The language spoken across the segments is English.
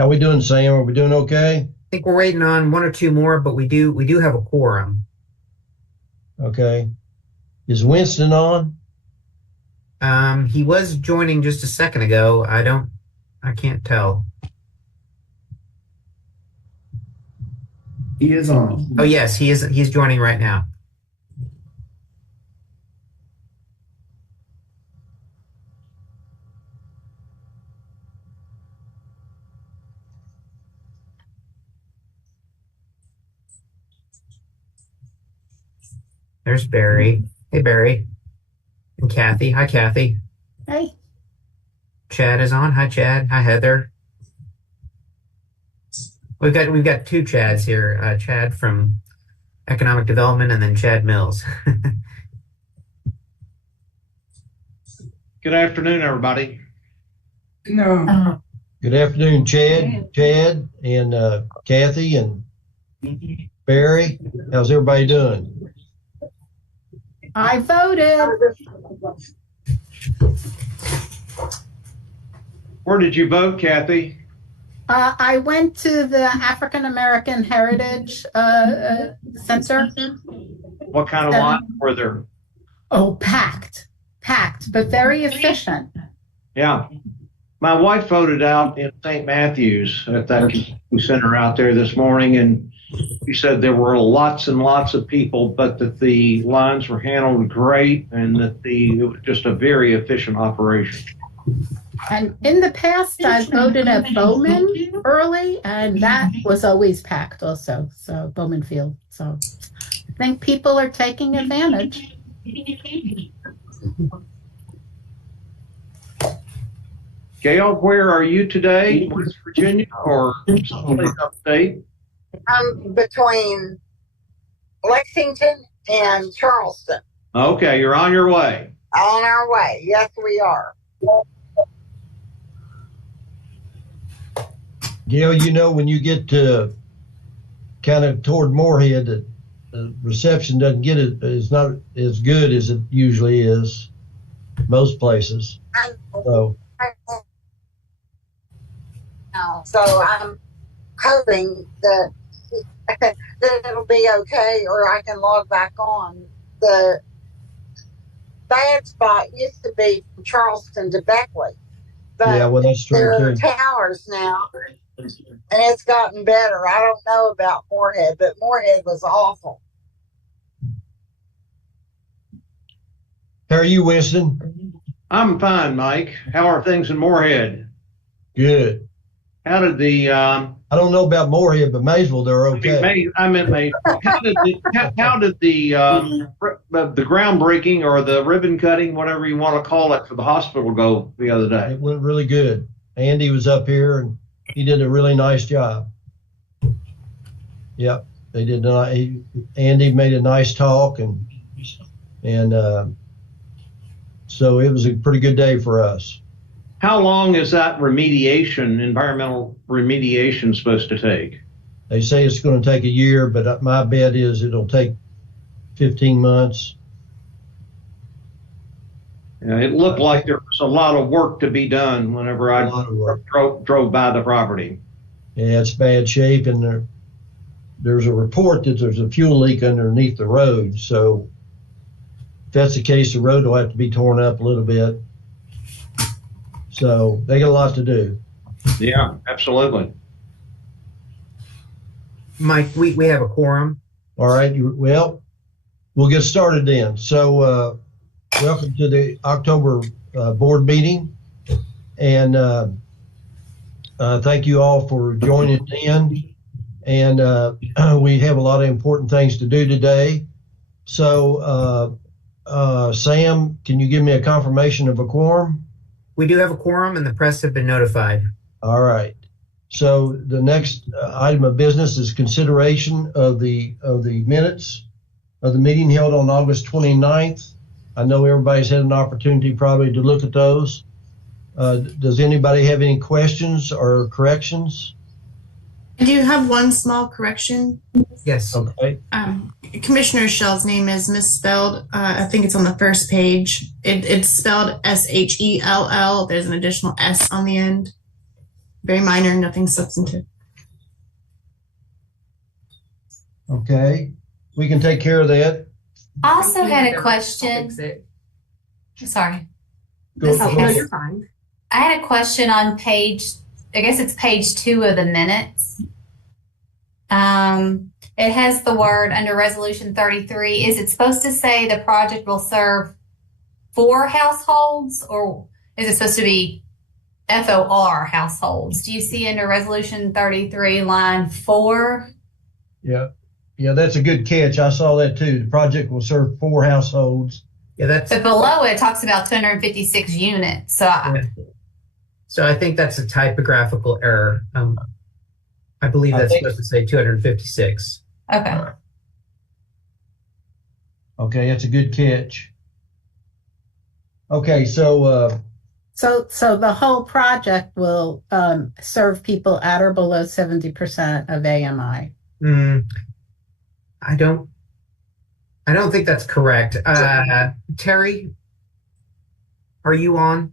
How we doing, Sam? Are we doing okay? I think we're waiting on one or two more, but we do have a quorum. Okay. Is Winston on? He was joining just a second ago. I can't tell. He is on. Oh yes, he is. He's joining right now. There's Barry. Hey, Barry. And Kathy. Hi, Kathy. Hey. Chad is on. Hi, Chad. Hi, Heather. We've got two Chads here. Chad from Economic Development, and then Chad Mills. Good afternoon, everybody. No. Good afternoon, Chad, and Kathy, and Barry. How's everybody doing? I voted. Where did you vote, Kathy? I went to the African American Heritage Center. What kind of lines were there? Oh, packed, but very efficient. Yeah. My wife voted out in St. Matthews at that center out there this morning, and she said there were lots and lots of people, but that the lines were handled great and that it was just a very efficient operation. And in the past, I voted at Bowman early, and that was always packed also. So Bowman Field. So I think people are taking advantage. Gail, where are you today? West Virginia or someplace upstate? I'm between Lexington and Charleston. Okay, you're on your way. On our way. Yes, we are. Gail, when you get to kind of toward Moorhead, the reception doesn't get it's not as good as it usually is most places. So I'm hoping that it'll be okay, or I can log back on. The bad spot used to be from Charleston to Beckley, but yeah, well, that's true there are too. towers now, and it's gotten better. I don't know about Moorhead, but Moorhead was awful. How are you, Winston? I'm fine, Mike. How are things in Moorhead? Good. How did the I don't know about Moorhead, but Maysville, they're okay. I meant Maysville. How did the groundbreaking or the ribbon cutting, whatever you want to call it, for the hospital go the other day? It went really good. Andy was up here and he did a really nice job. Yep, they did. Andy made a nice talk, and so it was a pretty good day for us. How long is that environmental remediation supposed to take? They say it's going to take a year, but my bet is it'll take 15 months. Yeah, it looked like there was a lot of work to be done whenever I drove by the property. Yeah, it's bad shape, and there's a report that there's a fuel leak underneath the road. So if that's the case, the road will have to be torn up a little bit. So they got a lot to do. Yeah, absolutely. Mike, we have a quorum. All right. Well, we'll get started then. So welcome to the October board meeting. And thank you all for joining in. And we have a lot of important things to do today. So Sam, can you give me a confirmation of a quorum? We do have a quorum, and the press have been notified. All right. So the next item of business is consideration of the minutes of the meeting held on August 29th. I know everybody's had an opportunity probably to look at those. Does anybody have any questions or corrections? I do have one small correction. Yes. Okay. Commissioner Shell's name is misspelled. I think it's on the first page. It's spelled Shell. There's an additional S on the end. very minor, nothing substantive. Okay, we can take care of that. I also had a I'll question. fix it. Sorry. Go- This go is- ahead. You're fine. I had a question on I guess it's page 2 of the minutes. It has the word under resolution 33. Is it supposed to say the project will serve 4 households, or is it supposed to be FOR households? Do you see under resolution 33 line 4? Yeah, that's a good catch. I saw that too. The project will serve 4 households. Yeah, that's. But below it talks about 256 units. So I think that's a typographical error. I believe that's supposed to say 256. Okay. Okay, that's a good catch. Okay, so So the whole project will serve people at or below 70% of AMI. I don't think that's correct. Terry, are you on?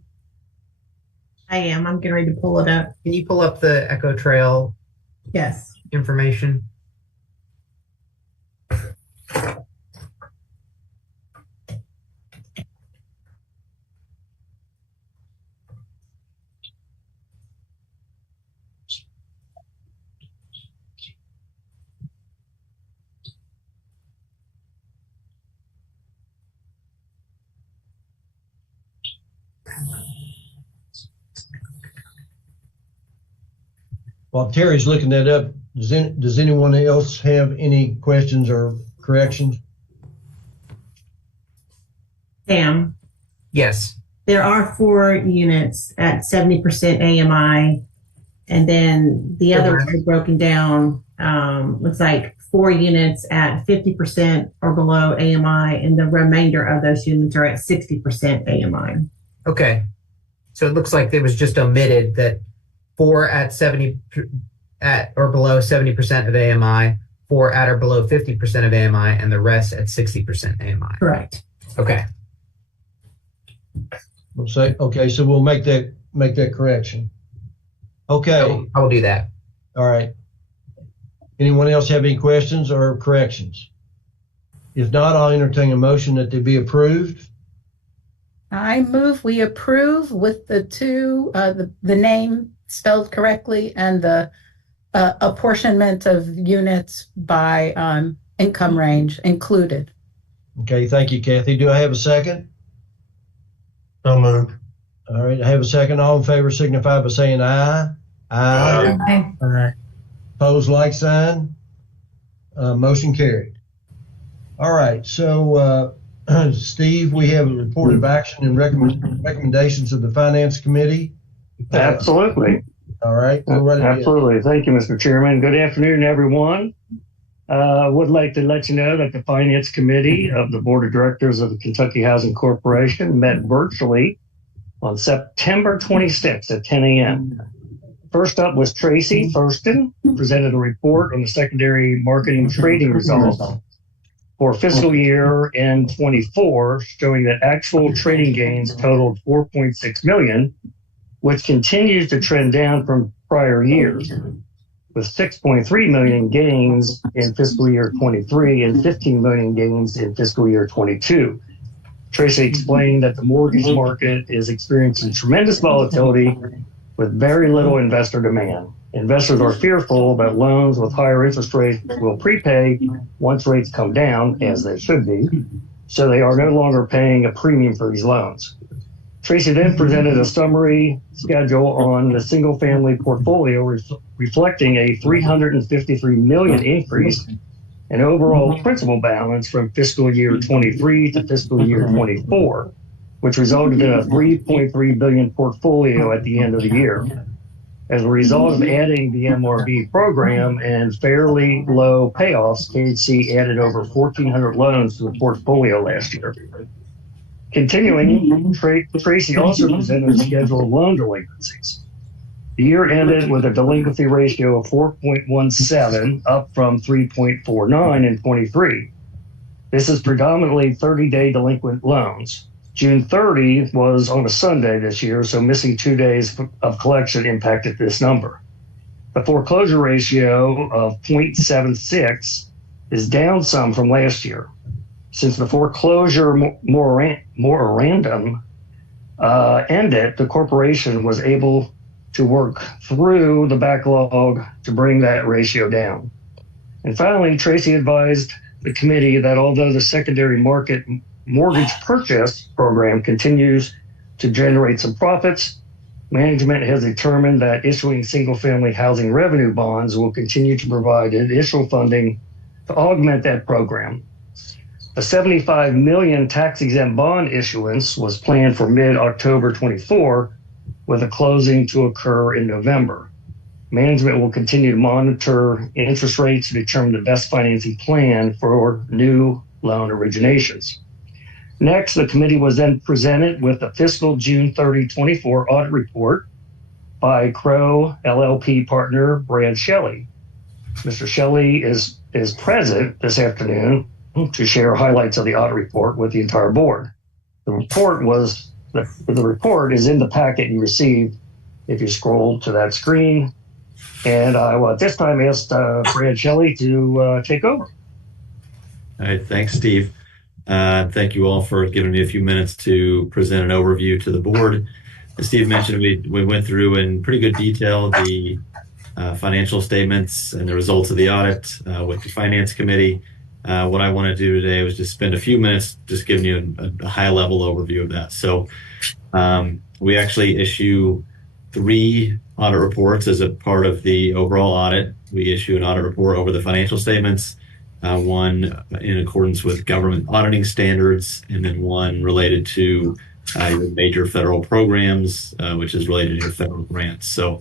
I am. I'm getting ready to pull it up. Can you pull up the Echo Trail Yes. information? while Terry's looking that up, does anyone else have any questions or corrections? Sam, Yes. there are 4 units at 70% AMI, and then the others are broken down. Looks like 4 units at 50% or below AMI, and the remainder of those units are at 60% AMI. Okay. So it looks like it was just omitted that 4 at 70 at or below 70% of AMI, 4 at or below 50% of AMI, and the rest at 60% AMI. Correct. Okay. We'll say, okay, so we'll make that correction. Okay, I will do that. all right. Anyone else have any questions or corrections? If not, I'll entertain a motion that they be approved. I move we approve with the 2, the name spelled correctly and the apportionment of units by income range included. Okay, thank you, Kathy. Do I have a second? So moved. All right, I have a second. All in favor signify by saying aye. Aye. Okay. Opposed, like sign. Motion carried. All right, so Steve, we have a report of action and recommendations of the Finance Committee. Absolutely. All right, go right ahead. Absolutely. Thank you, Mr. Chairman. Good afternoon, everyone. Would like to let you know that the Finance Committee of the Board of Directors of the Kentucky Housing Corporation met virtually on September 26th at 10 a.m. First up was Tracy Thurston, who presented a report on the secondary marketing trading results for fiscal year end 24, showing that actual trading gains totaled 4.6 million, which continues to trend down from prior years, with 6.3 million gains in fiscal year 23 and 15 million gains in fiscal year 22. Tracy explained that the mortgage market is experiencing tremendous volatility with very little investor demand. Investors are fearful that loans with higher interest rates will prepay once rates come down, as they should be, so they are no longer paying a premium for these loans. Tracy then presented a summary schedule on the single-family portfolio, reflecting a $353 million increase in overall principal balance from fiscal year 23 to fiscal year 24, which resulted in a $3.3 billion portfolio at the end of the year. As a result of adding the MRB program and fairly low payoffs, KHC added over 1,400 loans to the portfolio last year. Continuing, Tracy also presented a schedule of loan delinquencies. The year ended with a delinquency ratio of 4.17, up from 3.49 in 23. This is predominantly 30-day delinquent loans. June 30 was on a Sunday this year, so missing 2 days of collection impacted this number. The foreclosure ratio of 0.76 is down some from last year. Since the foreclosure memorandum ended, the corporation was able to work through the backlog to bring that ratio down. And finally, Tracy advised the committee that although the secondary market mortgage purchase program continues to generate some profits, management has determined that issuing single-family housing revenue bonds will continue to provide additional funding to augment that program. A $75 million tax-exempt bond issuance was planned for mid-October 24, with a closing to occur in November. Management will continue to monitor interest rates to determine the best financing plan for new loan originations. Next, the committee was then presented with the fiscal June 30, 24 audit report by Crowe LLP partner Brad Shelley. Mr. Shelley is present this afternoon to share highlights of the audit report with the entire board. The report is in the packet you received if you scroll to that screen. And I will at this time ask Brad Shelley to take over. All right, thanks, Steve. Thank you all for giving me a few minutes to present an overview to the board. As Steve mentioned, we went through in pretty good detail the financial statements and the results of the audit with the Finance Committee. What I want to do today was just spend a few minutes just giving you a high-level overview of that. So we actually issue 3 audit reports as a part of the overall audit. We issue an audit report over the financial statements, one in accordance with government auditing standards, and then one related to your major federal programs, which is related to your federal grants. So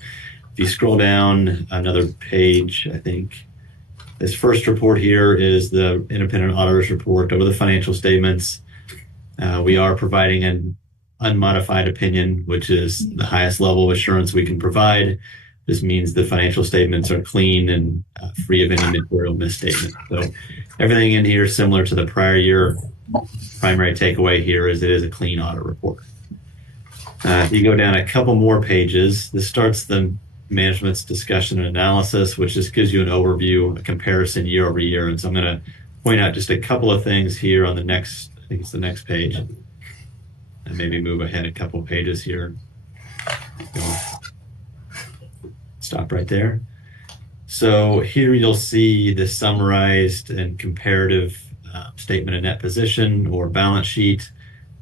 if you scroll down another page, I think this first report here is the independent auditor's report over the financial statements. We are providing an unmodified opinion, which is the highest level of assurance we can provide. This means the financial statements are clean and free of any material misstatement. So everything in here is similar to the prior year. Primary takeaway here is it is a clean audit report. If you go down a couple more pages, this starts the management's discussion and analysis, which just gives you an overview, a comparison year over year. And so I'm going to point out just a couple of things here on the next, I think it's the next page. And maybe move ahead a couple of pages here. Stop right there. So here you'll see the summarized and comparative statement of net position or balance sheet.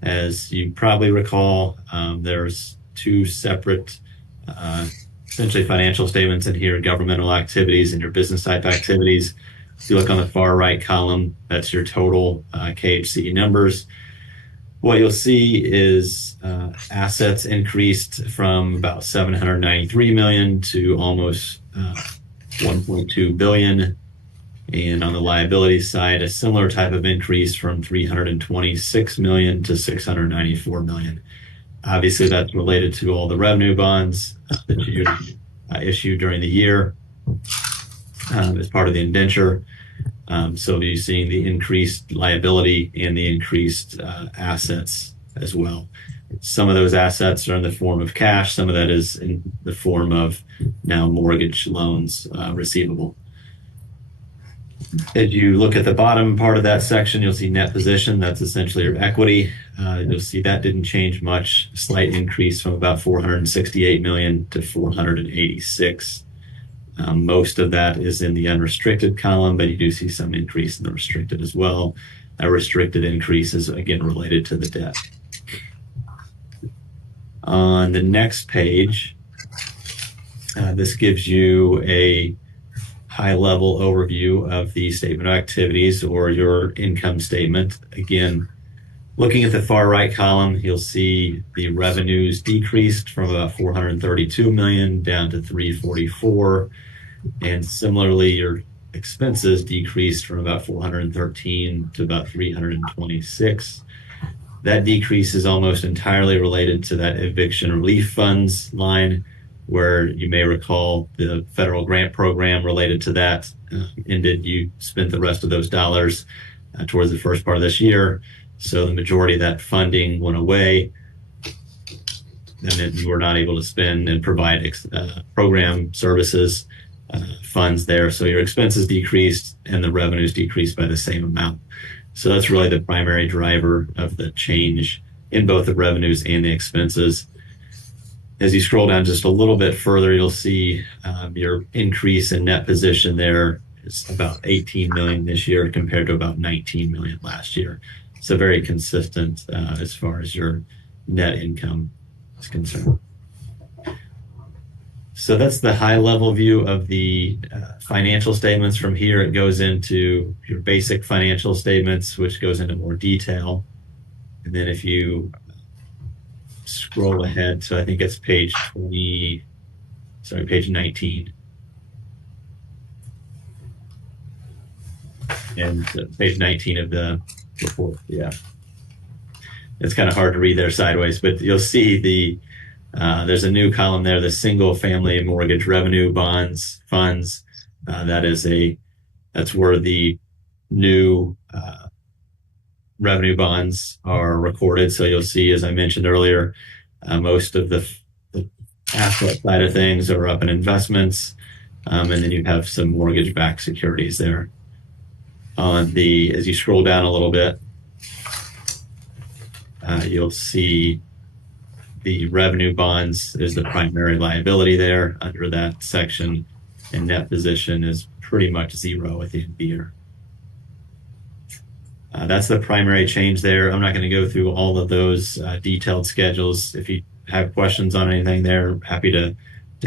As you probably recall, there's 2 separate essentially financial statements in here, governmental activities and your business type activities. If you look on the far right column, that's your total KHC numbers. What you'll see is assets increased from about $793 million to almost $1.2 billion. And on the liability side, a similar type of increase from $326 million to $694 million. Obviously, that's related to all the revenue bonds that you issued during the year as part of the indenture. So you're seeing the increased liability and the increased assets as well. Some of those assets are in the form of cash. Some of that is in the form of now mortgage loans receivable. As you look at the bottom part of that section, you'll see net position. That's essentially your equity. You'll see that didn't change much. Slight increase from about $468 million to $486. Most of that is in the unrestricted column, but you do see some increase in the restricted as well. That restricted increase is again related to the debt. On the next page, this gives you a high-level overview of the statement of activities or your income statement. Again, looking at the far right column, you'll see the revenues decreased from about $432 million down to $344, and similarly, your expenses decreased from about $413 to about $326. That decrease is almost entirely related to that eviction relief funds line, where you may recall the federal grant program related to that ended. You spent the rest of those dollars towards the first part of this year. So the majority of that funding went away, and then you were not able to spend and provide program services funds there. So your expenses decreased and the revenues decreased by the same amount. So that's really the primary driver of the change in both the revenues and the expenses. As you scroll down just a little bit further, you'll see your increase in net position there is about 18 million this year compared to about 19 million last year. So very consistent as far as your net income is concerned. So that's the high level view of the financial statements. From here, it goes into your basic financial statements, which goes into more detail. And then if you scroll ahead, so I think it's page 19. And page 19 of the report, yeah. It's kind of hard to read there sideways, but you'll see there's a new column there, the single family mortgage revenue bonds funds. That's where the new revenue bonds are recorded. So you'll see, as I mentioned earlier, most of the asset side of things are up in investments, and then you have some mortgage-backed securities there. As you scroll down a little bit, you'll see the revenue bonds is the primary liability there under that section, and net position is pretty much zero at the end of the year. That's the primary change there. I'm not going to go through all of those detailed schedules. If you have questions on anything there, happy to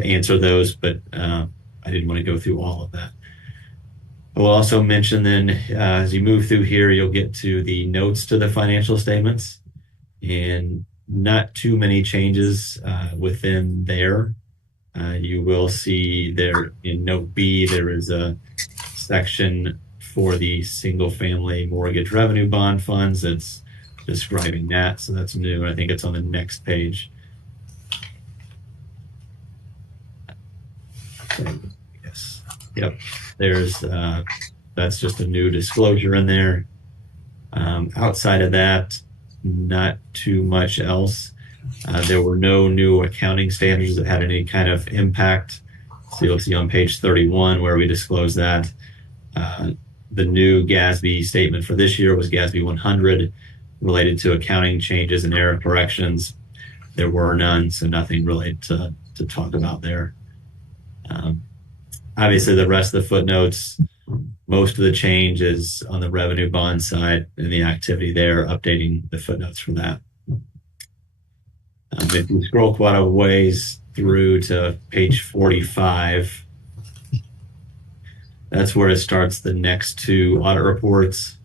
answer those, but I didn't want to go through all of that. I will also mention then, as you move through here, you'll get to the notes to the financial statements, and not too many changes within there. You will see there in note B, there is a section for the single family mortgage revenue bond funds that's describing that. So that's new. I think it's on the next page. Yes. Yep. That's just a new disclosure in there. Outside of that, not too much else. There were no new accounting standards that had any kind of impact. So you'll see on page 31 where we disclose that. The new GASB statement for this year was GASB 100 related to accounting changes and error corrections. There were none, so nothing really to talk about there. Obviously, the rest of the footnotes, most of the change is on the revenue bond side and the activity there, updating the footnotes for that. If you scroll quite a ways through to page 45, that's where it starts the next two audit reports.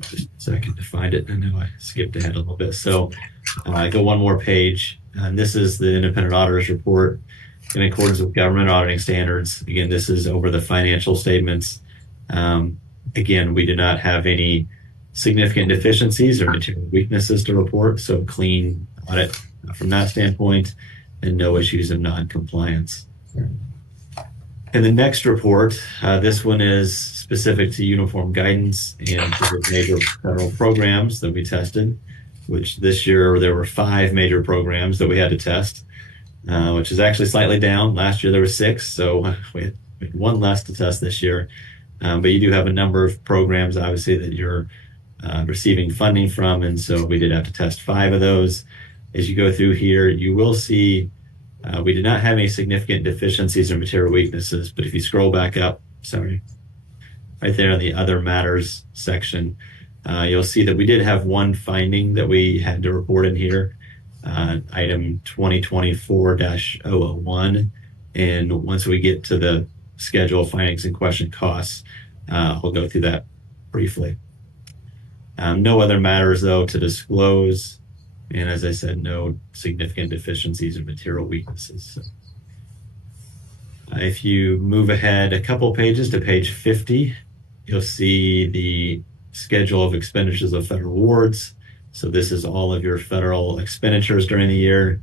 Just a second to find it. I know I skipped ahead a little bit. So go one more page. And this is the independent auditor's report in accordance with government auditing standards. Again, this is over the financial statements. Again, we did not have any significant deficiencies or material weaknesses to report, so clean audit from that standpoint and no issues of non-compliance. In the next report, this one is specific to uniform guidance and to the major federal programs that we tested, which this year there were 5 major programs that we had to test, which is actually slightly down. Last year there were 6, so we had 1 less to test this year. But you do have a number of programs, obviously, that you're receiving funding from, and so we did have to test 5 of those. As you go through here, you will see we did not have any significant deficiencies or material weaknesses, but if you scroll back up, right there in the other matters section, you'll see that we did have 1 finding that we had to report in here, item 2024-001. And once we get to the schedule of findings and question costs, we'll go through that briefly. No other matters, though, to disclose. And as I said, no significant deficiencies or material weaknesses. So, if you move ahead a couple pages to page 50, you'll see the schedule of expenditures of federal awards. So this is all of your federal expenditures during the year.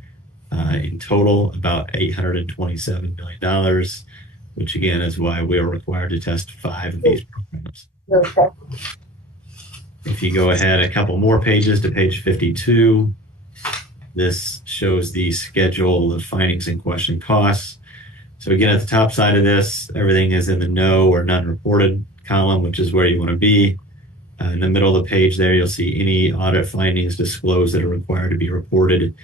In total, about $827 million, which again is why we are required to test 5 of these programs. If you go ahead a couple more pages to page 52, this shows the schedule of findings and question costs. So again, at the top side of this, everything is in the no or none reported column, which is where you want to be. In the middle of the page there, you'll see any audit findings disclosed that are required to be reported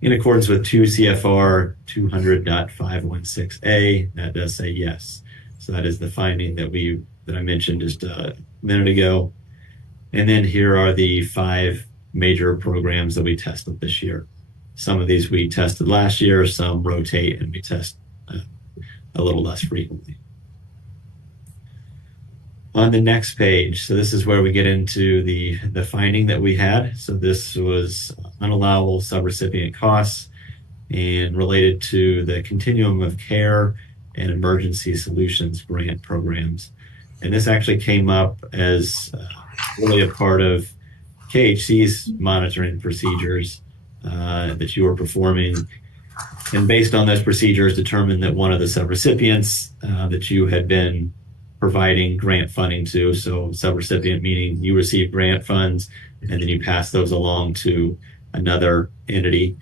in accordance with 2 CFR 200.516A. That does say yes. So that is the finding that I mentioned just a minute ago. And then here are the 5 major programs that we tested this year. Some of these we tested last year, some rotate and we test a little less frequently. On the next page, so this is where we get into the finding that we had. So this was unallowable subrecipient costs and related to the Continuum of Care and Emergency Solutions grant programs. And this actually came up as really a part of KHC's monitoring procedures that you were performing. And based on those procedures, determined that one of the subrecipients that you had been providing grant funding to, so subrecipient meaning you receive grant funds and then you pass those along to another entity.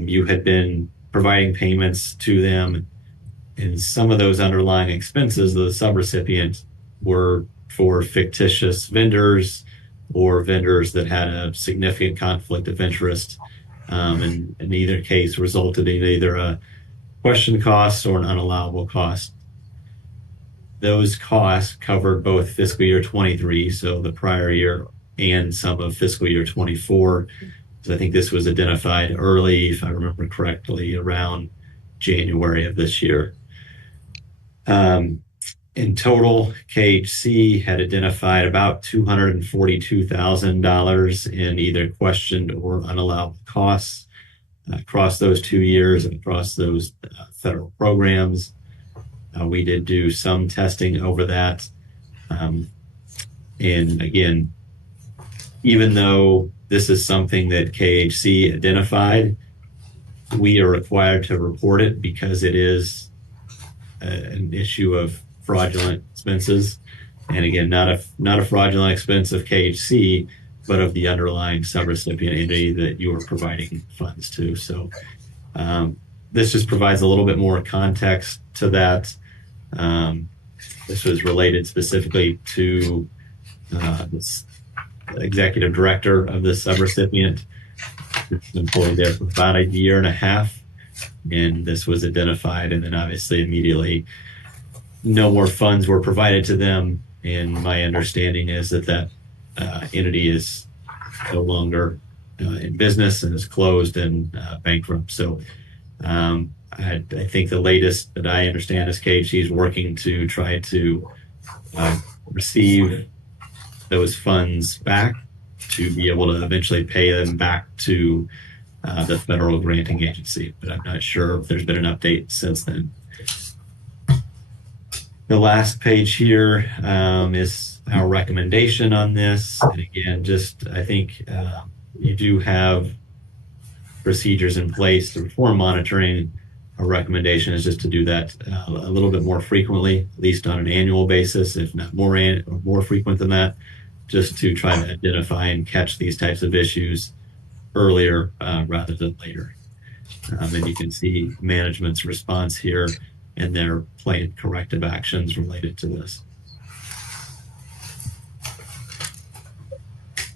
You had been providing payments to them, and some of those underlying expenses of the subrecipient were for fictitious vendors or vendors that had a significant conflict of interest, and in either case resulted in either a question cost or an unallowable cost. Those costs covered both fiscal year 23, so the prior year, and some of fiscal year 24. So I think this was identified early, if I remember correctly, around January of this year. In total, KHC had identified about $242,000 in either questioned or unallowable costs across those 2 years and across those federal programs. We did do some testing over that. And again, even though this is something that KHC identified, we are required to report it because it is an issue of fraudulent expenses. And again, not a fraudulent expense of KHC, but of the underlying subrecipient entity that you are providing funds to. So this just provides a little bit more context to that. This was related specifically to this executive director of the subrecipient, employed there for about a year and a half, and this was identified, and then obviously immediately no more funds were provided to them, and my understanding is that entity is no longer in business and is closed and bankrupt. So I think the latest that I understand is KHC is working to try to receive those funds back to be able to eventually pay them back to the federal granting agency. But I'm not sure if there's been an update since then. The last page here is our recommendation on this. And again, I think you do have procedures in place to perform monitoring. Our recommendation is just to do that a little bit more frequently, at least on an annual basis, if not more frequent than that, just to try to identify and catch these types of issues earlier rather than later. And you can see management's response here and their planned corrective actions related to this.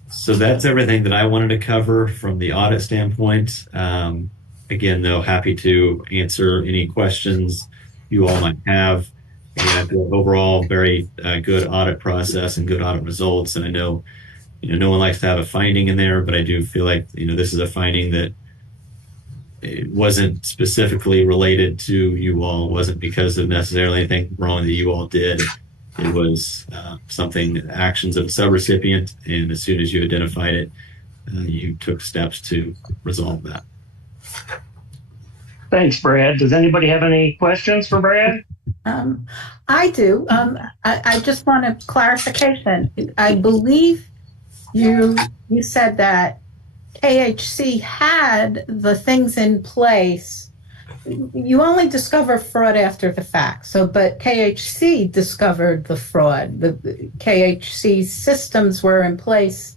So that's everything that I wanted to cover from the audit standpoint. Again, though, happy to answer any questions you all might have. And overall, very good audit process and good audit results. And I know, no one likes to have a finding in there, but I do feel like, this is a finding that it wasn't specifically related to you all. It wasn't because of necessarily anything wrong that you all did. It was actions of the subrecipient, and as soon as you identified it, you took steps to resolve that. Thanks, Brad. Does anybody have any questions for Brad? I do. I just want a clarification. I believe you said that KHC had the things in place you only discover fraud after the fact. So, but KHC discovered the fraud. The KHC systems were in place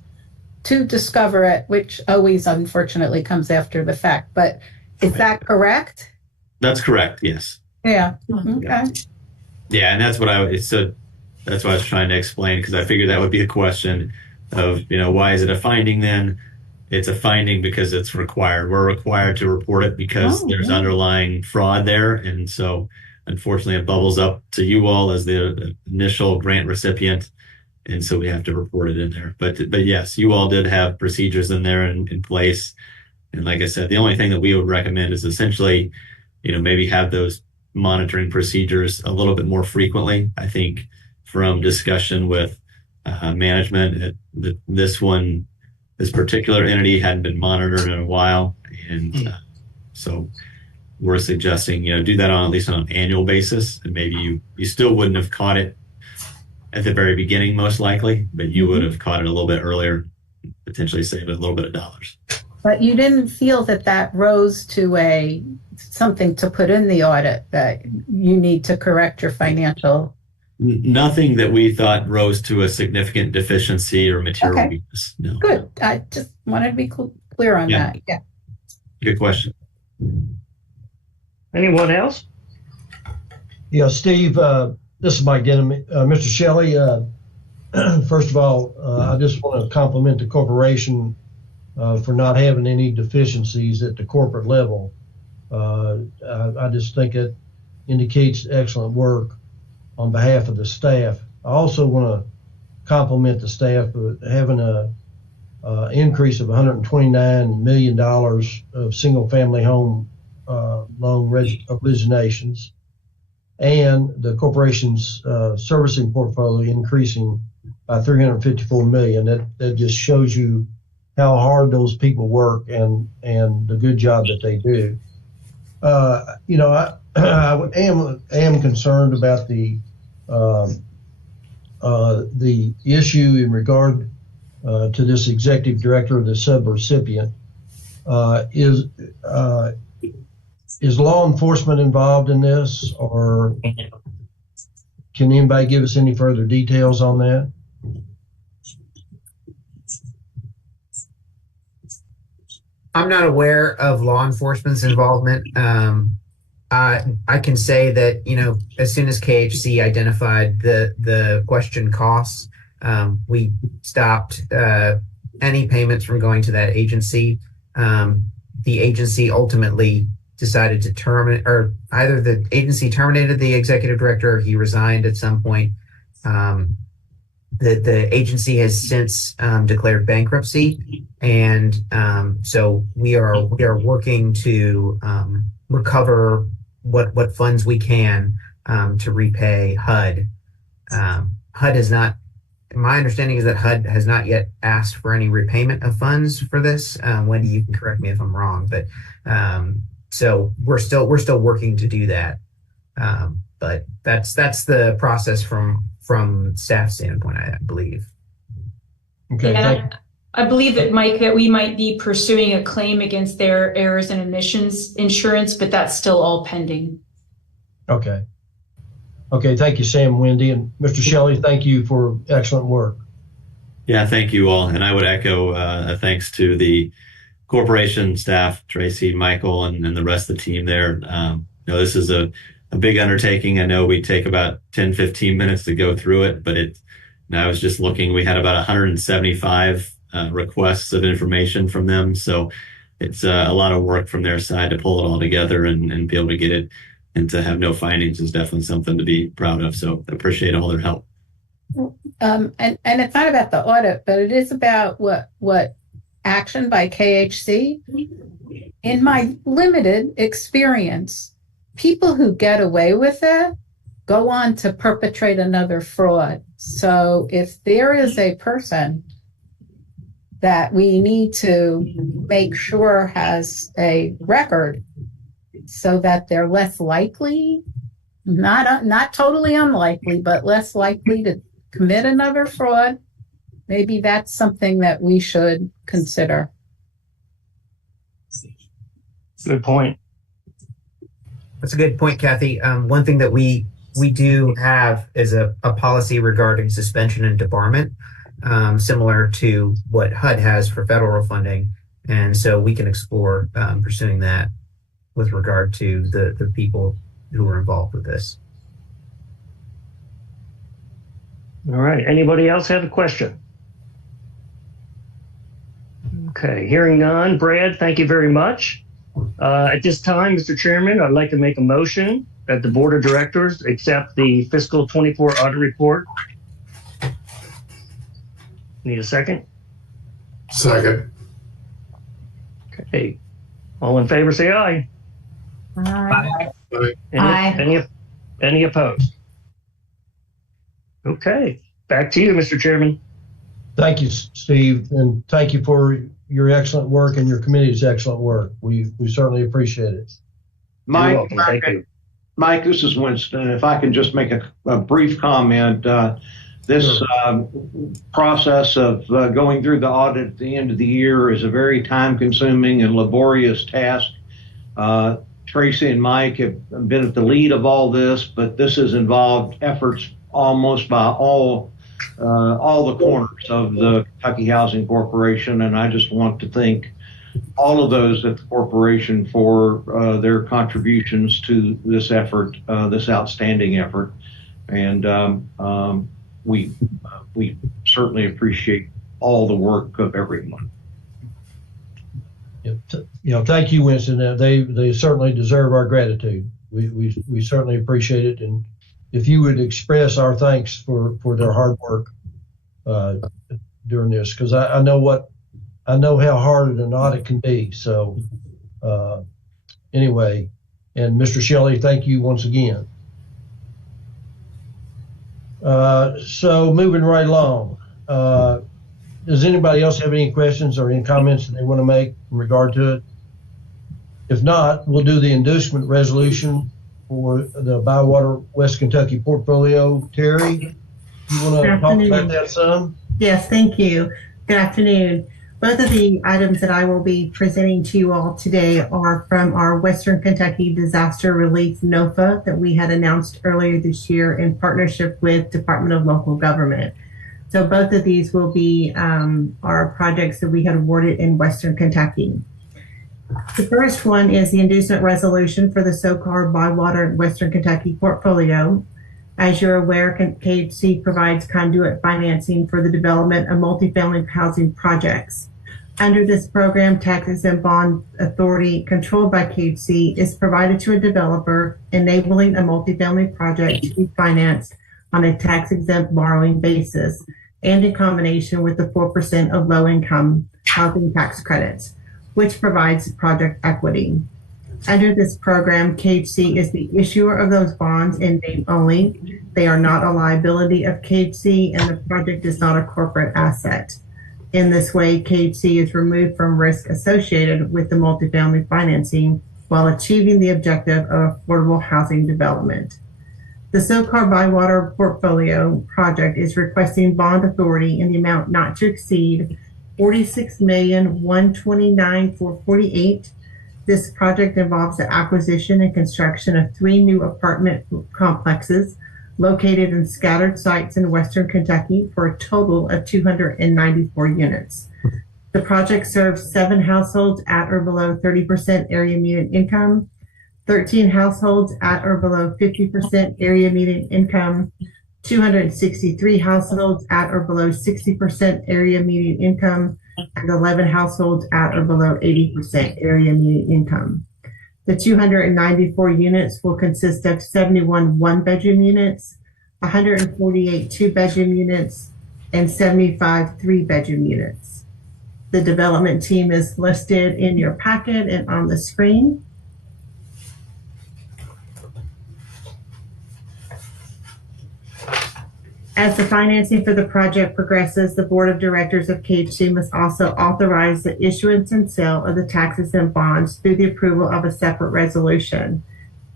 to discover it, which always unfortunately comes after the fact. But is that correct? That's correct. Yes. Yeah. Okay. Yeah, and that's what that's what I was trying to explain, because I figured that would be a question of, why is it a finding then? It's a finding because it's required. We're required to report it because there's underlying fraud there. And so unfortunately it bubbles up to you all as the initial grant recipient. And so we have to report it in there. But yes, you all did have procedures in there in place. And like I said, the only thing that we would recommend is essentially, maybe have those monitoring procedures a little bit more frequently. I think from discussion with management, this particular entity hadn't been monitored in a while. And so we're suggesting, do that at least on an annual basis. And maybe you still wouldn't have caught it at the very beginning, most likely, but you would have caught it a little bit earlier, potentially save a little bit of dollars. But you didn't feel that rose to something to put in the audit that you need to correct your financial. Nothing that we thought rose to a significant deficiency or material weakness. No. Good. I just wanted to be clear on that. Yeah. Good question. Anyone else? Yeah, Steve, this is Mike Denham. Mr. Shelley, first of all, I just want to compliment the corporation for not having any deficiencies at the corporate level. I just think it indicates excellent work on behalf of the staff. I also want to compliment the staff for having a increase of $129 million of single-family home loan originations, and the corporation's servicing portfolio increasing by $354 million. That just shows you how hard those people work and the good job that they do. I am concerned about the issue in regard to this executive director of the subrecipient. Is law enforcement involved in this, or can anybody give us any further details on that? I'm not aware of law enforcement's involvement. I can say that, as soon as KHC identified the question costs, we stopped any payments from going to that agency. The agency ultimately decided to terminate, or either the agency terminated the executive director or he resigned at some point. The agency has since declared bankruptcy, and so we are working to recover what funds we can to repay HUD. HUD has not. My understanding is that HUD has not yet asked for any repayment of funds for this. Wendy, you can correct me if I'm wrong, but so we're still working to do that. But that's the process from staff standpoint, I believe. Okay. Yeah, I believe that, Mike, that we might be pursuing a claim against their errors and omissions insurance, but that's still all pending. Okay. Okay. Thank you, Sam, Wendy, and Mr. Shelley. Thank you for excellent work. Yeah, thank you all. And I would echo thanks to the corporation staff, Tracy, Michael, and the rest of the team there. This is a big undertaking. I know we take about 10, 15 minutes to go through it, but I was just looking, we had about 175 requests of information from them. So it's a lot of work from their side to pull it all together and be able to get it, and to have no findings is definitely something to be proud of. So I appreciate all their help. And it's not about the audit, but it is about what action by KHC. In my limited experience, people who get away with it go on to perpetrate another fraud. So if there is a person that we need to make sure has a record so that they're less likely, not totally unlikely, but less likely to commit another fraud, maybe that's something that we should consider. Good point. That's a good point, Kathy. One thing that we do have is a policy regarding suspension and debarment, similar to what HUD has for federal funding. And so we can explore pursuing that with regard to the people who are involved with this. All right. Anybody else have a question? Okay. Hearing none. Brad, thank you very much. At this time, Mr. Chairman, I'd like to make a motion that the Board of Directors accept the fiscal 24 audit report. Need a second? Second. Okay. All in favor, say aye. Aye. Any opposed? Okay. Back to you, Mr. Chairman. Thank you, Steve, and thank you for your excellent work and your committee's excellent work. We certainly appreciate it. Mike, Thank you. Mike, this is Winston. If I can just make a brief comment. This process of going through the audit at the end of the year is a very time-consuming and laborious task. Tracy and Mike have been at the lead of all this, but this has involved efforts almost by all the corners of the Kentucky Housing Corporation, and I just want to thank all of those at the corporation for their contributions to this effort, this outstanding effort, and we certainly appreciate all the work of everyone. Thank you, Winston. They certainly deserve our gratitude. We certainly appreciate it, and if you would express our thanks for their hard work during this, because I know how hard an audit can be. So anyway, and Mr. Shelley, thank you once again. So moving right along, does anybody else have any questions or any comments that they want to make in regard to it? If not, we'll do the inducement resolution for the Bywater West Kentucky portfolio. Terry, you want to talk about that some? Yes, thank you. Good afternoon. Both of the items that I will be presenting to you all today are from our Western Kentucky Disaster Relief NOFA that we had announced earlier this year in partnership with Department of Local Government. So both of these will be our projects that we had awarded in Western Kentucky. The first one is the inducement resolution for the SoCar Bywater Western Kentucky portfolio. As you're aware, KHC provides conduit financing for the development of multifamily housing projects. Under this program, tax-exempt bond authority controlled by KHC is provided to a developer enabling a multifamily project to be financed on a tax-exempt borrowing basis and in combination with the 4% of low-income housing tax credits, which provides project equity. Under this program, KHC is the issuer of those bonds in name only. They are not a liability of KHC, and the project is not a corporate asset. In this way, KHC is removed from risk associated with the multifamily financing while achieving the objective of affordable housing development. The SoCar Bywater portfolio project is requesting bond authority in the amount not to exceed $46,129,448. This project involves the acquisition and construction of 3 new apartment complexes located in scattered sites in Western Kentucky for a total of 294 units. The project serves 7 households at or below 30% area median income, 13 households at or below 50% area median income, 263 households at or below 60% area median income, and 11 households at or below 80% area median income. The 294 units will consist of 71 one-bedroom units, 148 two-bedroom units, and 75 three-bedroom units. The development team is listed in your packet and on the screen. As the financing for the project progresses, the Board of Directors of KHC must also authorize the issuance and sale of the tax-exempt bonds through the approval of a separate resolution.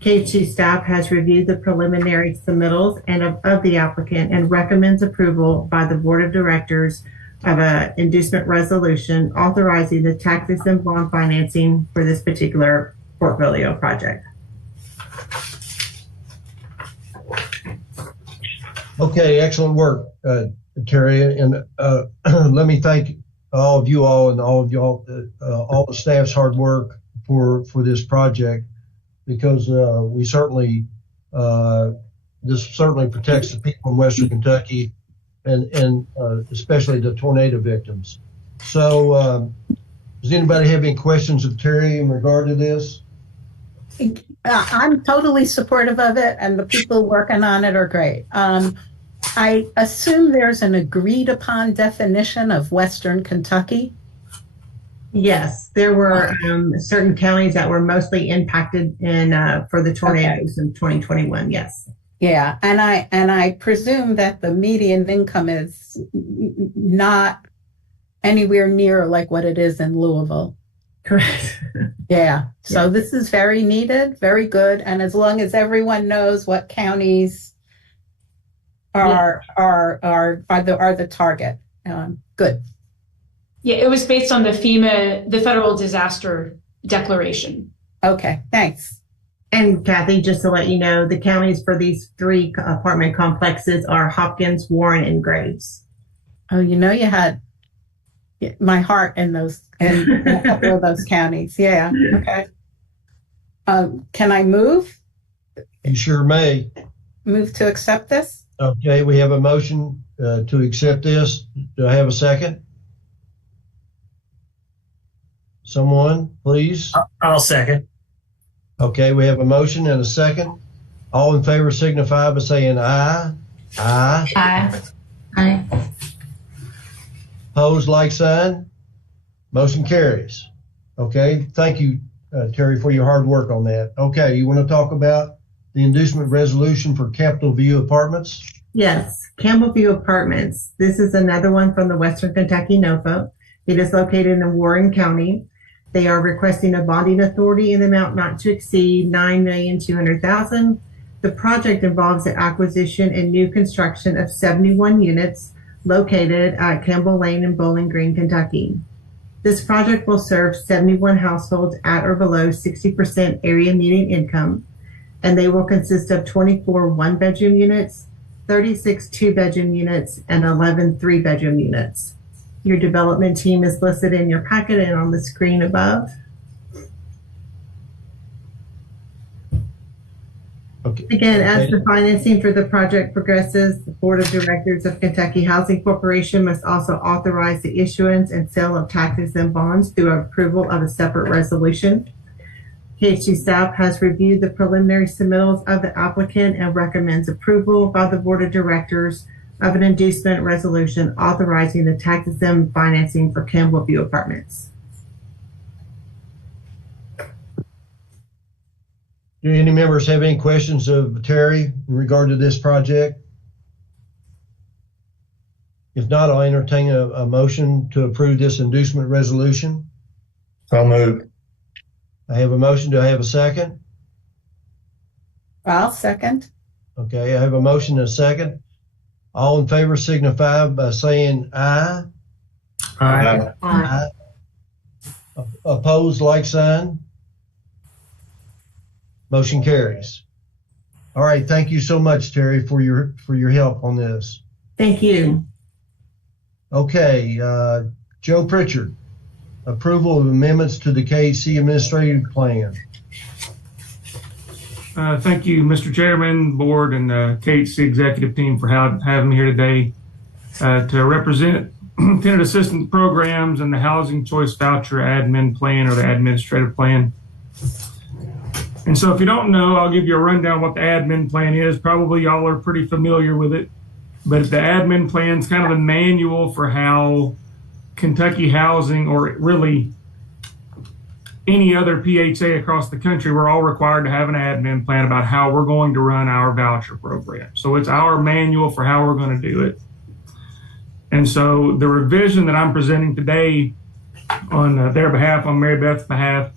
KHC staff has reviewed the preliminary submittals and of the applicant and recommends approval by the Board of Directors of an inducement resolution authorizing the tax-exempt bond financing for this particular portfolio project. Okay, excellent work, Terry. And let me thank all of you all and all the staff's hard work for this project, because we certainly this certainly protects the people in Western Kentucky and especially the tornado victims. So, does anybody have any questions of Terry in regard to this? I'm totally supportive of it, and the people working on it are great. I assume there's an agreed upon definition of Western Kentucky. Yes, there were certain counties that were mostly impacted for the tornadoes in 2021. Yes. Yeah, and I presume that the median income is not anywhere near like what it is in Louisville. Correct. Yeah. So this is very needed, very good, and as long as everyone knows what counties are the target, good. Yeah, it was based on the FEMA, the Federal Disaster Declaration. Okay, thanks. And Kathy, just to let you know, the counties for these 3 apartment complexes are Hopkins, Warren, and Graves. Oh, you had my heart in those in a couple of those counties. Yeah. Okay. Can I move? You sure may. Move to accept this? Okay, we have a motion to accept this. Do I have a second? Someone, please. I'll second. Okay, we have a motion and a second. All in favor signify by saying aye. Aye. Aye. Aye. Opposed, like sign. Motion carries. Okay, thank you, Terry, for your hard work on that. Okay, you want to talk about the inducement resolution for Capitol View Apartments? Yes, Campbell View Apartments. This is another one from the Western Kentucky NOFA. It is located in Warren County. They are requesting a bonding authority in the amount not to exceed $9,200,000. The project involves the acquisition and new construction of 71 units located at Campbell Lane in Bowling Green, Kentucky. This project will serve 71 households at or below 60% area median income, and they will consist of 24 one-bedroom units, 36 two-bedroom units, and 11 three-bedroom units. Your development team is listed in your packet and on the screen above. Okay. Again, as the financing for the project progresses, the Board of Directors of Kentucky Housing Corporation must also authorize the issuance and sale of tax-exempt bonds through approval of a separate resolution. KHG staff has reviewed the preliminary submittals of the applicant and recommends approval by the Board of Directors of an inducement resolution authorizing the tax-exempt financing for Campbell View Apartments. Do any members have any questions of Terry in regard to this project? If not, I'll entertain a motion to approve this inducement resolution. I'll move. I have a motion. Do I have a second? I'll second. Okay, I have a motion and a second. All in favor signify by saying aye. Aye. Aye. Opposed, like sign. Motion carries. All right, thank you so much, Terry, for your help on this. Thank you. Okay, Joe Pritchard, approval of amendments to the KHC administrative plan. Thank you, Mr. Chairman, board, and the KHC executive team for having me here today to represent tenant assistance programs and the Housing Choice Voucher Admin Plan, or the administrative plan. And so if you don't know, I'll give you a rundown what the admin plan is. Probably y'all are pretty familiar with it, but the admin plan is kind of a manual for how Kentucky Housing, or really any other PHA across the country, we're all required to have an admin plan about how we're going to run our voucher program. So it's our manual for how we're going to do it. And so the revision that I'm presenting today on their behalf, on Mary Beth's behalf,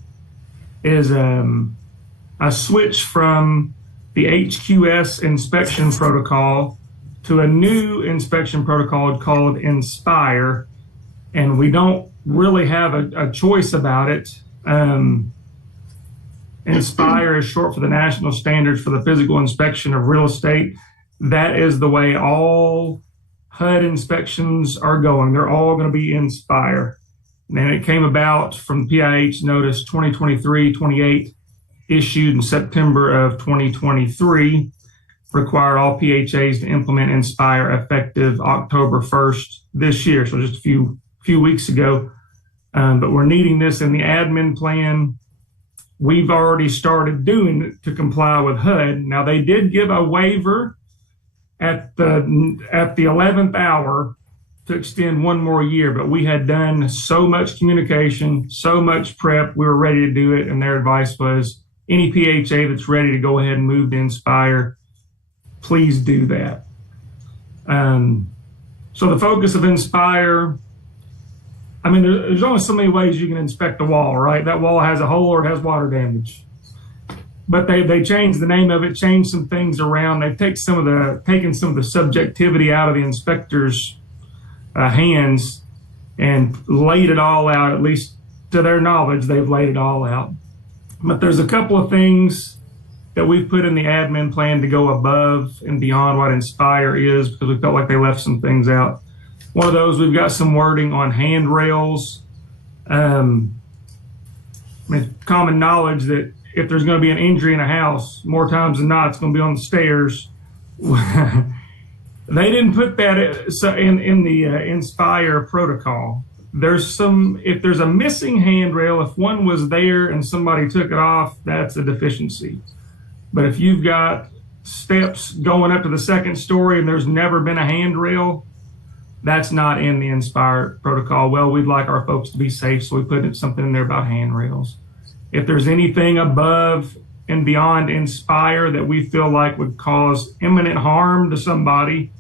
is a switch from the HQS inspection protocol to a new inspection protocol called Inspire. And we don't really have a choice about it. Inspire is short for the National Standards for the Physical Inspection of Real Estate. That is the way all HUD inspections are going. They're all going to be Inspire. And it came about from PIH Notice 2023-28 issued in September of 2023, require all PHAs to implement Inspire effective October 1st this year. So just a few weeks ago. But we're needing this in the admin plan. We've already started doing it to comply with HUD. Now, they did give a waiver at the 11th hour to extend one more year, but we had done so much communication, so much prep, we were ready to do it, and their advice was any PHA that's ready to go ahead and move to Inspire, please do that. So the focus of Inspire, I mean, there's only so many ways you can inspect a wall, right? That wall has a hole or it has water damage. But they changed the name of it, changed some things around. They've taken some of the subjectivity out of the inspector's hands and laid it all out. At least to their knowledge, they've laid it all out. But there's a couple of things that we've put in the admin plan to go above and beyond what Inspire is, because we felt like they left some things out. One of those, we've got some wording on handrails. I mean, common knowledge that if there's going to be an injury in a house, more times than not, it's going to be on the stairs. They didn't put that in the Inspire protocol. If there's a missing handrail, if one was there and somebody took it off, that's a deficiency. But if you've got steps going up to the second story and there's never been a handrail, that's not in the Inspire protocol. Well, we'd like our folks to be safe, so we put something in there about handrails. If there's anything above and beyond Inspire that we feel like would cause imminent harm to somebody,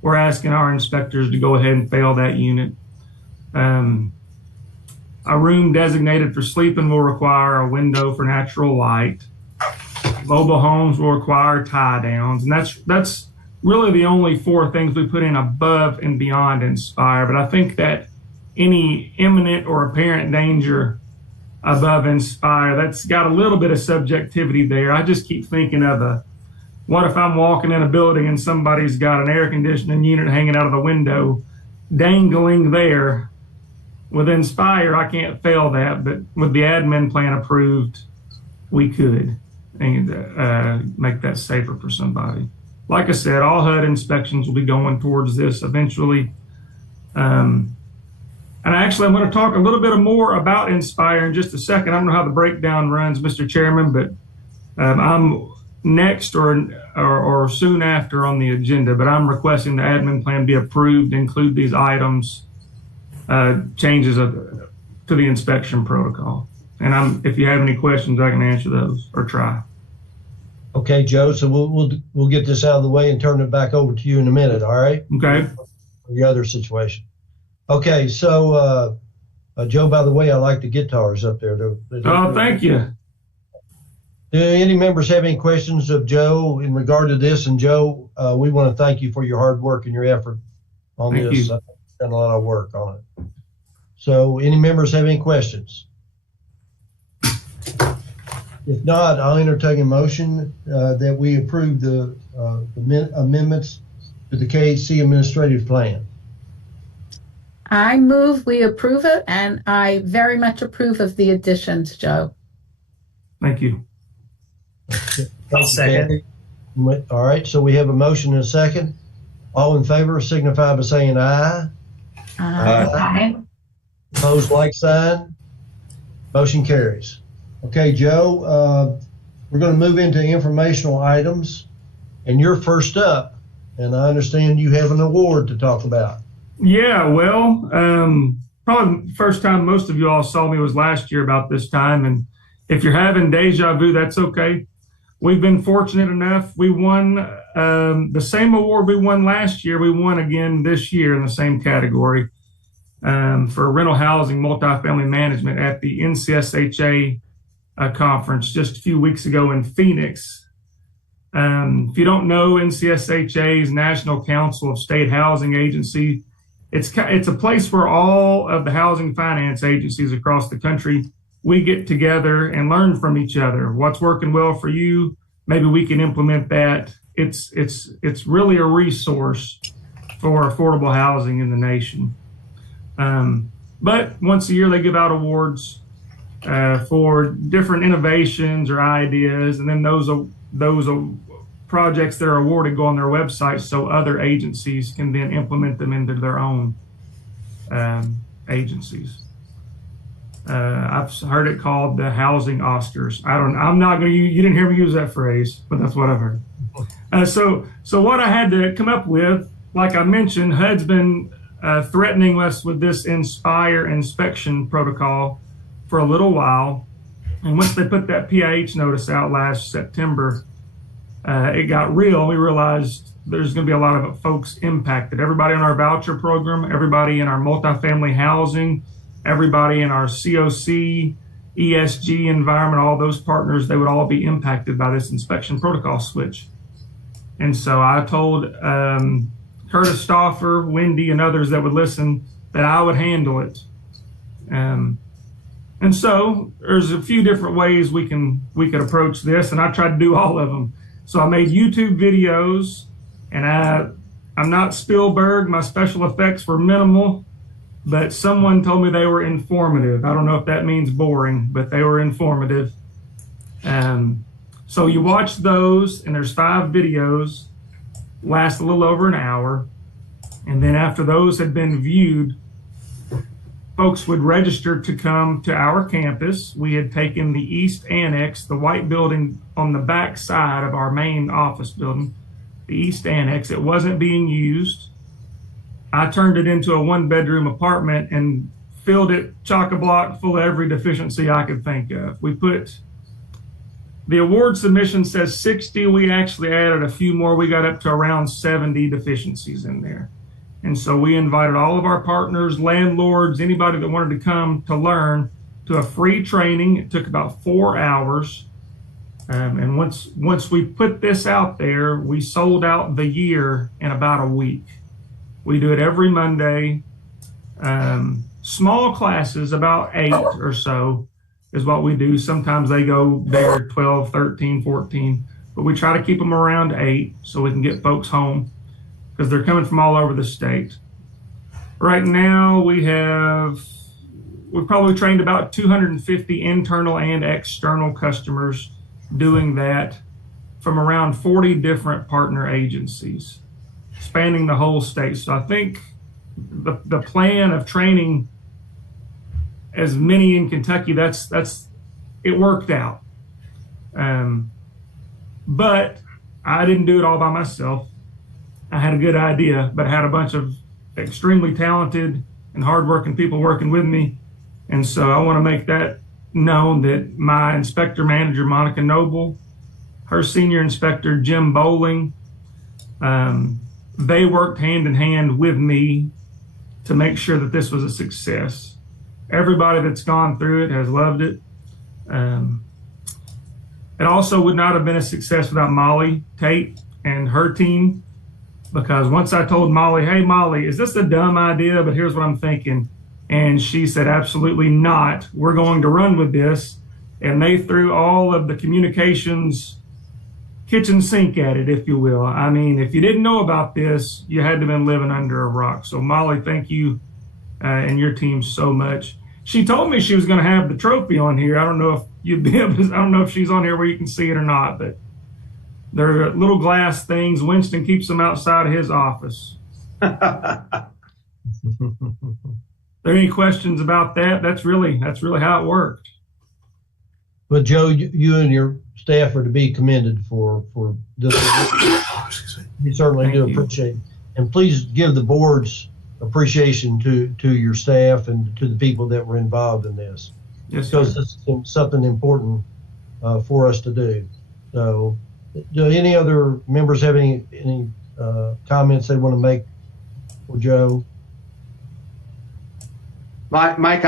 we're asking our inspectors to go ahead and fail that unit. A room designated for sleeping will require a window for natural light. Mobile homes will require tie downs. And that's really the only four things we put in above and beyond Inspire. But I think that any imminent or apparent danger above Inspire, that's got a little bit of subjectivity there. I just keep thinking of what if I'm walking in a building and somebody's got an air conditioning unit hanging out of the window, dangling there. With Inspire, I can't fail that, but with the admin plan approved, we could and make that safer for somebody. Like I said, all HUD inspections will be going towards this eventually. And actually, I'm going to talk a little bit more about Inspire in just a second. I don't know how the breakdown runs, Mr. Chairman, but I'm next or soon after on the agenda, but I'm requesting the admin plan be approved, include these items, changes to the inspection protocol. And if you have any questions, I can answer those or try. Okay, Joe. So we'll get this out of the way and turn it back over to you in a minute. All right. Okay. The other situation. Okay. So, Joe, by the way, I like the guitars up there. Oh, thank you. Do any members have any questions of Joe in regard to this? And Joe, we want to thank you for your hard work and your effort on Thank this. you. I've done a lot of work on it. So any members have any questions? If not, I'll entertain a motion that we approve the amendments to the KHC administrative plan. I move we approve it, and I very much approve of the additions, Joe. Thank you. I'll second. All right, so we have a motion and a second. All in favor signify by saying aye. Aye. Opposed, like sign. Motion carries. Okay, Joe, we're going to move into informational items, and you're first up, and I understand you have an award to talk about. Yeah, well, probably the first time most of you all saw me was last year about this time, and if you're having deja vu, that's okay. We've been fortunate enough. We won the same award we won last year. We won again this year in the same category for rental housing, multifamily management at the NCSHA conference just a few weeks ago in Phoenix. If you don't know, NCSHA's National Council of State Housing Agency, it's a place where all of the housing finance agencies across the country we get together and learn from each other. What's working well for you? Maybe we can implement that. It's really a resource for affordable housing in the nation. But once a year they give out awards for different innovations or ideas, and then those projects that are awarded go on their website so other agencies can then implement them into their own agencies. I've heard it called the housing Oscars. I'm not going to use, you didn't hear me use that phrase, but that's what I've heard. So what I had to come up with, like I mentioned, HUD's been threatening us with this Inspire inspection protocol for a little while. And once they put that PIH notice out last September, it got real. We realized there's going to be a lot of folks impacted. Everybody in our voucher program, everybody in our multifamily housing, everybody in our COC, ESG environment, all those partners, they would all be impacted by this inspection protocol switch. And so I told Curtis Stauffer, Wendy, and others that would listen that I would handle it. And so there's a few different ways we could approach this, and I tried to do all of them. So I made YouTube videos, and I'm not Spielberg. My special effects were minimal, but someone told me they were informative. I don't know if that means boring, but they were informative. So you watch those, and there's 5 videos, last a little over an hour. And then after those had been viewed, folks would register to come to our campus. We had taken the East Annex, the white building on the back side of our main office building, the East Annex. It wasn't being used. I turned it into a 1-bedroom apartment and filled it chock-a-block full of every deficiency I could think of. We put, the award submission says 60. We actually added a few more. We got up to around 70 deficiencies in there. And so we invited all of our partners, landlords, anybody that wanted to come to learn, to a free training. It took about 4 hours. And once we put this out there, we sold out the year in about a week. We do it every Monday. Small classes, about 8 or so is what we do. Sometimes they go there 12, 13, 14, but we try to keep them around 8 so we can get folks home, because they're coming from all over the state. Right now, we've probably trained about 250 internal and external customers doing that from around 40 different partner agencies, spanning the whole state. So I think the plan of training as many in Kentucky, it worked out. But I didn't do it all by myself. I had a good idea, but I had a bunch of extremely talented and hardworking people working with me. And so I want to make that known that my inspector manager, Monica Noble, her senior inspector, Jim Bowling, they worked hand in hand with me to make sure that this was a success. Everybody that's gone through it has loved it. It also would not have been a success without Molly Tate and her team. Because once I told Molly, hey, Molly, is this a dumb idea? But here's what I'm thinking. And she said, absolutely not. We're going to run with this. And they threw all of the communications kitchen sink at it, if you will. I mean, if you didn't know about this, you had to have been living under a rock. So Molly, thank you and your team so much. She told me she was going to have the trophy on here. I don't know if you'd be able to, I don't know if she's on here where you can see it or not, but they're little glass things. Winston keeps them outside of his office. Are there any questions about that? That's really how it worked. But Joe, you and your staff are to be commended for this. We certainly do appreciate it. And please give the board's appreciation to your staff and to the people that were involved in this. Yes, because this is something important for us to do. So, do any other members have any comments they want to make for Joe? Mike,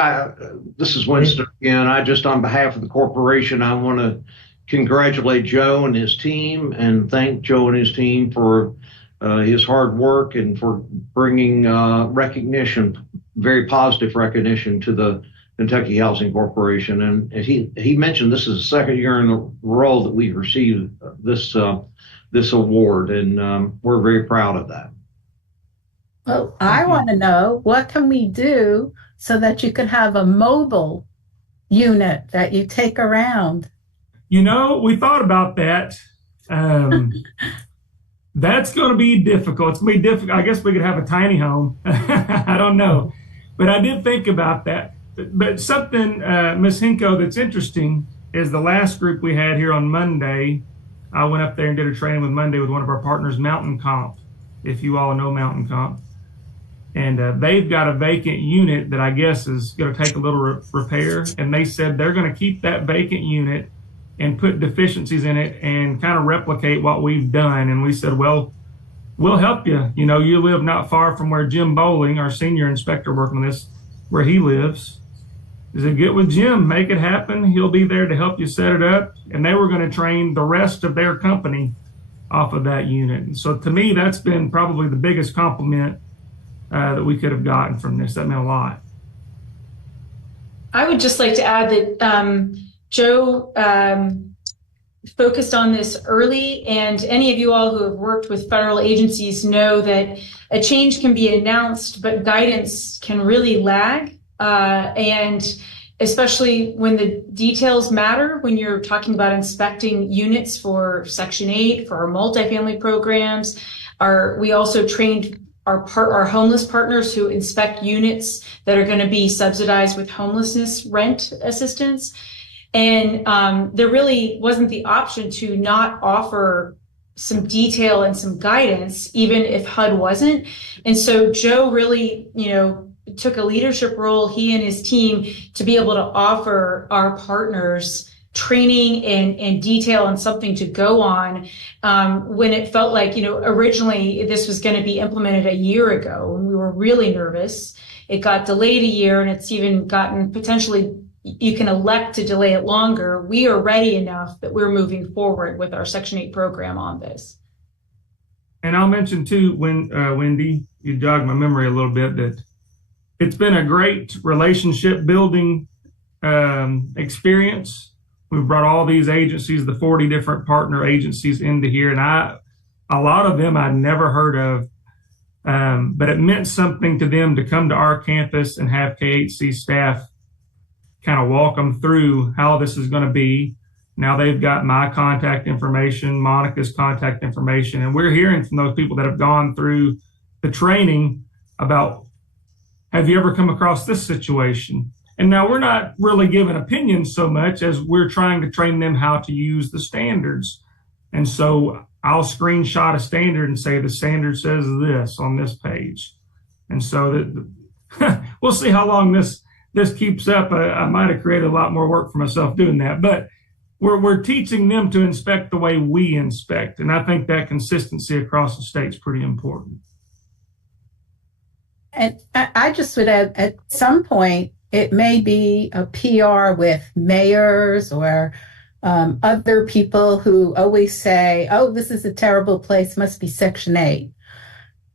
this is Winston again. I just, on behalf of the corporation, I want to congratulate Joe and his team and thank Joe and his team for his hard work and for bringing recognition, very positive recognition to the Kentucky Housing Corporation. And he mentioned this is the second year in a row that we've received this award, and we're very proud of that. Well, I want to know, what can we do so that you could have a mobile unit that you take around? You know, we thought about that. That's going to be difficult. It's going to be difficult. I guess we could have a tiny home. I don't know. But I did think about that. But something, Ms. Hinko, that's interesting is the last group we had here on Monday, I went up there and did a training with Monday with one of our partners, Mountain Comp, if you all know Mountain Comp. And they've got a vacant unit that I guess is going to take a little repair. And they said they're going to keep that vacant unit and put deficiencies in it and kind of replicate what we've done. And we said, well, we'll help you. You know, you live not far from where Jim Bowling, our senior inspector working on this, where he lives. He said, get with Jim, make it happen. He'll be there to help you set it up. And they were going to train the rest of their company off of that unit. And so to me, that's been probably the biggest compliment that we could have gotten from this. That meant a lot. I would just like to add that Joe focused on this early, and any of you all who have worked with federal agencies know that a change can be announced, but guidance can really lag. And especially when the details matter, when you're talking about inspecting units for Section 8, for our multifamily programs. We also trained our homeless partners who inspect units that are going to be subsidized with homelessness rent assistance. And there really wasn't the option to not offer some detail and some guidance, even if HUD wasn't. And so Joe really, took a leadership role, he and his team, to be able to offer our partners training and detail and something to go on when it felt like, originally this was going to be implemented a year ago and we were really nervous. It got delayed a year, and it's even gotten potentially, you can elect to delay it longer. We are ready enough that we're moving forward with our Section 8 program on this. And I'll mention too, Wendy, you jogged my memory a little bit, that it's been a great relationship building experience. We've brought all these agencies, the 40 different partner agencies, into here, and a lot of them I'd never heard of, but it meant something to them to come to our campus and have KHC staff kind of walk them through how this is going to be. Now they've got my contact information, Monica's contact information, and we're hearing from those people that have gone through the training about, have you ever come across this situation? And now we're not really giving opinions so much as we're trying to train them how to use the standards. And so I'll screenshot a standard and say the standard says this on this page. And so that we'll see how long this keeps up. I might have created a lot more work for myself doing that, but we're teaching them to inspect the way we inspect. And I think that consistency across the state is pretty important. And I just would add, at some point, it may be a PR with mayors or other people who always say, oh, this is a terrible place, must be Section 8.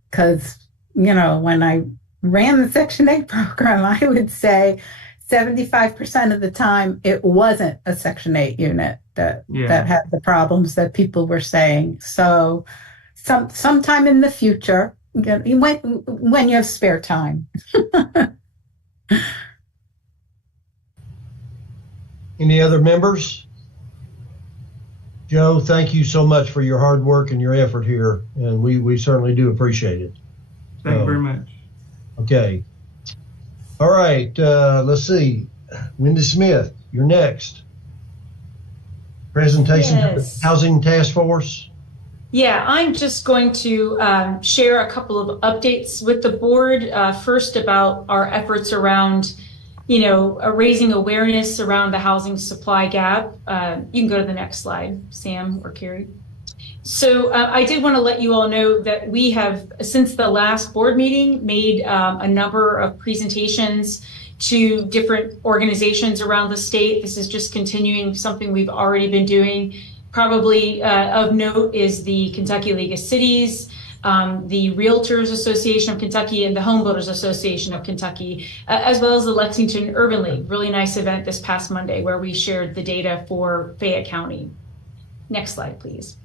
Because, when I ran the Section 8 program, I would say 75% of the time it wasn't a Section 8 unit that had the problems that people were saying. So sometime in the future, when you have spare time. Any other members? Joe, thank you so much for your hard work and your effort here, and we certainly do appreciate it. Thank you very much. Okay. All right. Let's see. Wendy Smith, you're next. Presentation to the Housing Task Force. Yeah, I'm just going to share a couple of updates with the board. First, about our efforts around, raising awareness around the housing supply gap. You can go to the next slide, Sam or Carrie. So I did want to let you all know that we have, since the last board meeting, made a number of presentations to different organizations around the state. This is just continuing something we've already been doing. Probably of note is the Kentucky League of Cities, the Realtors Association of Kentucky, and the Home Builders Association of Kentucky, as well as the Lexington Urban League. Really nice event this past Monday where we shared the data for Fayette County. Next slide, please.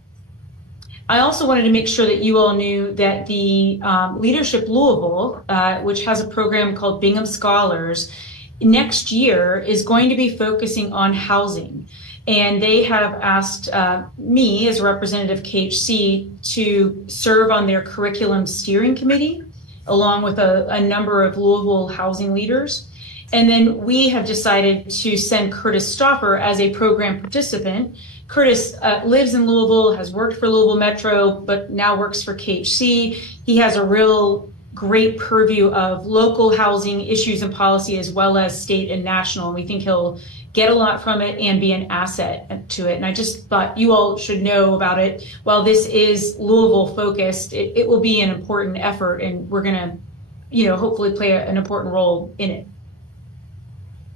I also wanted to make sure that you all knew that the Leadership Louisville, which has a program called Bingham Scholars, next year is going to be focusing on housing. And they have asked me as a representative of KHC to serve on their curriculum steering committee, along with a number of Louisville housing leaders. And then we have decided to send Curtis Stoffer as a program participant. Curtis lives in Louisville, has worked for Louisville Metro, but now works for KHC. He has a real great purview of local housing issues and policy, as well as state and national. And we think he'll get a lot from it and be an asset to it. And I just thought you all should know about it. While this is Louisville focused, it will be an important effort, and we're going to, hopefully play an important role in it.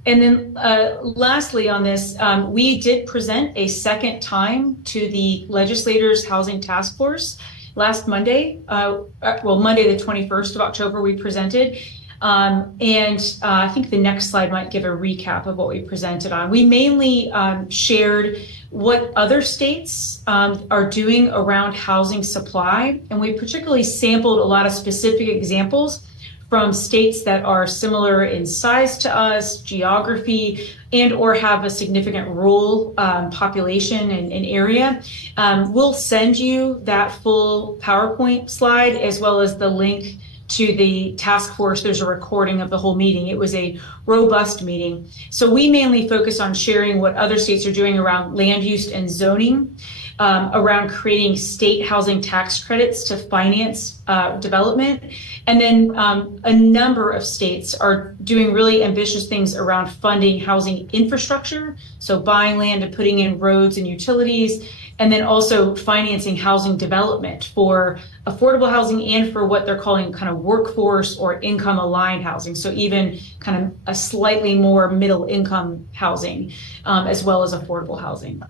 And then lastly on this, we did present a second time to the Legislators Housing Task Force last Monday. Monday the 21st of October we presented. I think the next slide might give a recap of what we presented on. We mainly shared what other states are doing around housing supply. And we particularly sampled a lot of specific examples from states that are similar in size to us, geography, and or have a significant rural population and area. We'll send you that full PowerPoint slide as well as the link to the task force. There's a recording of the whole meeting. It was a robust meeting. So we mainly focus on sharing what other states are doing around land use and zoning, around creating state housing tax credits to finance development. And then a number of states are doing really ambitious things around funding housing infrastructure, so buying land and putting in roads and utilities, and then also financing housing development for affordable housing and for what they're calling kind of workforce or income aligned housing. So even kind of a slightly more middle income housing, as well as affordable housing.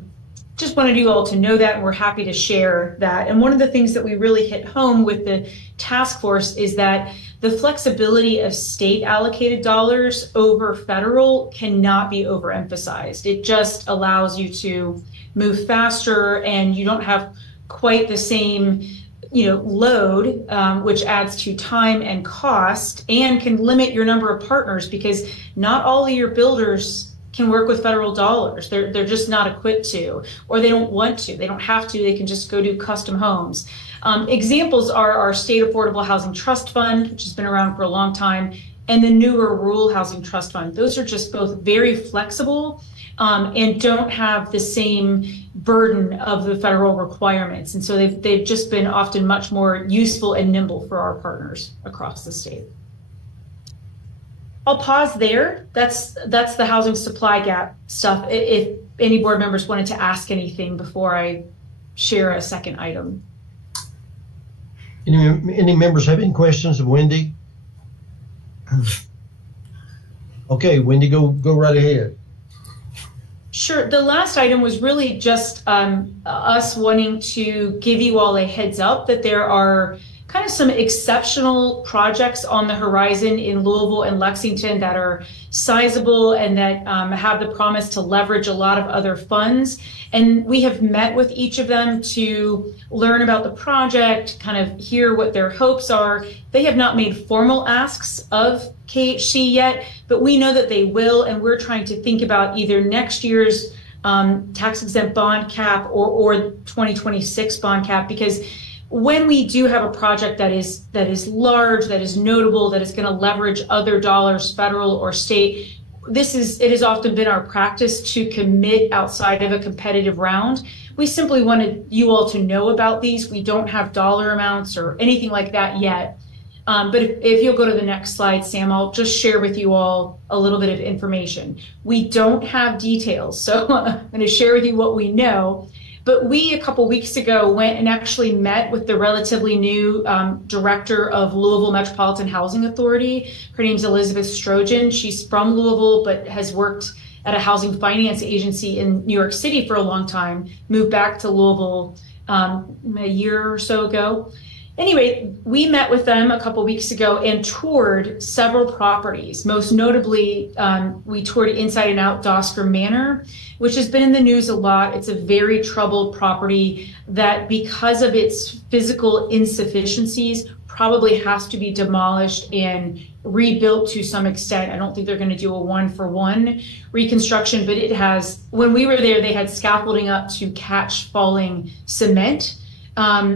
Just wanted you all to know that, and we're happy to share that. And one of the things that we really hit home with the task force is that the flexibility of state allocated dollars over federal cannot be overemphasized. It just allows you to move faster, and you don't have quite the same load, which adds to time and cost, and can limit your number of partners, because not all of your builders can work with federal dollars. They're just not equipped to, or they don't want to. They don't have to. They can just go do custom homes. Examples are our State Affordable Housing Trust Fund, which has been around for a long time, and the newer Rural Housing Trust Fund. Those are just both very flexible and don't have the same burden of the federal requirements. And so they've just been often much more useful and nimble for our partners across the state. I'll pause there. That's the housing supply gap stuff. If any board members wanted to ask anything before I share a second item. Any members have any questions of Wendy? Okay, Wendy, go right ahead. Sure. The last item was really just us wanting to give you all a heads up that there are kind of some exceptional projects on the horizon in Louisville and Lexington that are sizable and that have the promise to leverage a lot of other funds. And we have met with each of them to learn about the project, kind of hear what their hopes are. They have not made formal asks of KHC yet, but we know that they will, and we're trying to think about either next year's tax-exempt bond cap or 2026 bond cap, because when we do have a project that is large, that is notable, that is going to leverage other dollars, federal or state, it has often been our practice to commit outside of a competitive round. We simply wanted you all to know about these. We don't have dollar amounts or anything like that yet. But if you'll go to the next slide, Sam, I'll just share with you all a little bit of information. We don't have details, so I'm going to share with you what we know. But we, a couple weeks ago, went and actually met with the relatively new director of Louisville Metropolitan Housing Authority. Her name's Elizabeth Strojan. She's from Louisville, but has worked at a housing finance agency in New York City for a long time, moved back to Louisville a year or so ago. Anyway, we met with them a couple weeks ago and toured several properties. Most notably, we toured Inside and Out Dosker Manor, which has been in the news a lot. It's a very troubled property that, because of its physical insufficiencies, probably has to be demolished and rebuilt to some extent. I don't think they're going to do a one-for-one reconstruction, but it has, when we were there, they had scaffolding up to catch falling cement,